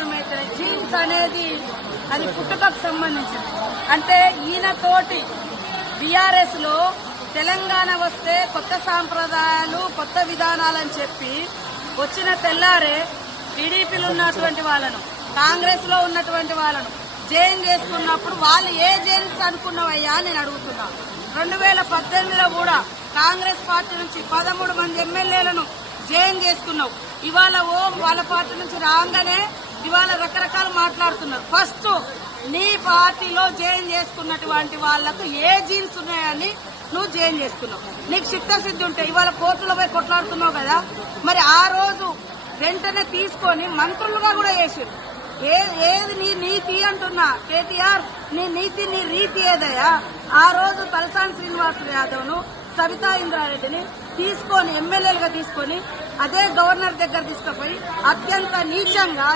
అర్థమవుతుంది జీన్స్ అనేది అది పుట్టుకకు సంబంధించింది అంటే ఈయన తోటి బీఆర్ఎస్లో తెలంగాణ వస్తే కొత్త సాంప్రదాయాలు కొత్త విధానాలని చెప్పి వచ్చిన తెల్లారే టీడీపీలో ఉన్నటువంటి వాళ్ళను కాంగ్రెస్లో ఉన్నటువంటి వాళ్ళను జైన్ చేసుకున్నప్పుడు వాళ్ళు ఏ జైన్స్ అనుకున్నావయ్యా అని నేను అడుగుతున్నా. రెండు వేల పద్దెనిమిదిలో కూడా కాంగ్రెస్ పార్టీ నుంచి పదమూడు మంది ఎమ్మెల్యేలను జైన్ చేసుకున్నావు. ఇవాళ ఓ వాళ్ళ పార్టీ నుంచి రాగానే ఇవాళ రకరకాలు మాట్లాడుతున్నారు. ఫస్ట్ నీ పార్టీలో జాయిన్ చేసుకున్నటువంటి వాళ్ళకు ఏ జీన్స్ ఉన్నాయని నువ్వు జాయిన్ చేసుకున్నావు. నీకు చిత్తశుద్ధి ఉంటే ఇవాళ కోర్టులో పోయి కొట్లాడుతున్నావు కదా. మరి ఆ రోజు వెంటనే తీసుకొని మంత్రులుగా కూడా చేసారు ఏ ఏది నీ నీతి అంటున్నా కేటీఆర్ నీ నీతి నీ రీతి ఏదయ్యా? ఆ రోజు తలసాని శ్రీనివాస యాదవ్ను సవితా ఇంద్రారెడ్డిని తీసుకొని ఎమ్మెల్యేలుగా తీసుకొని అదే గవర్నర్ దగ్గర తీసుకుపోయి అత్యంత నీచంగా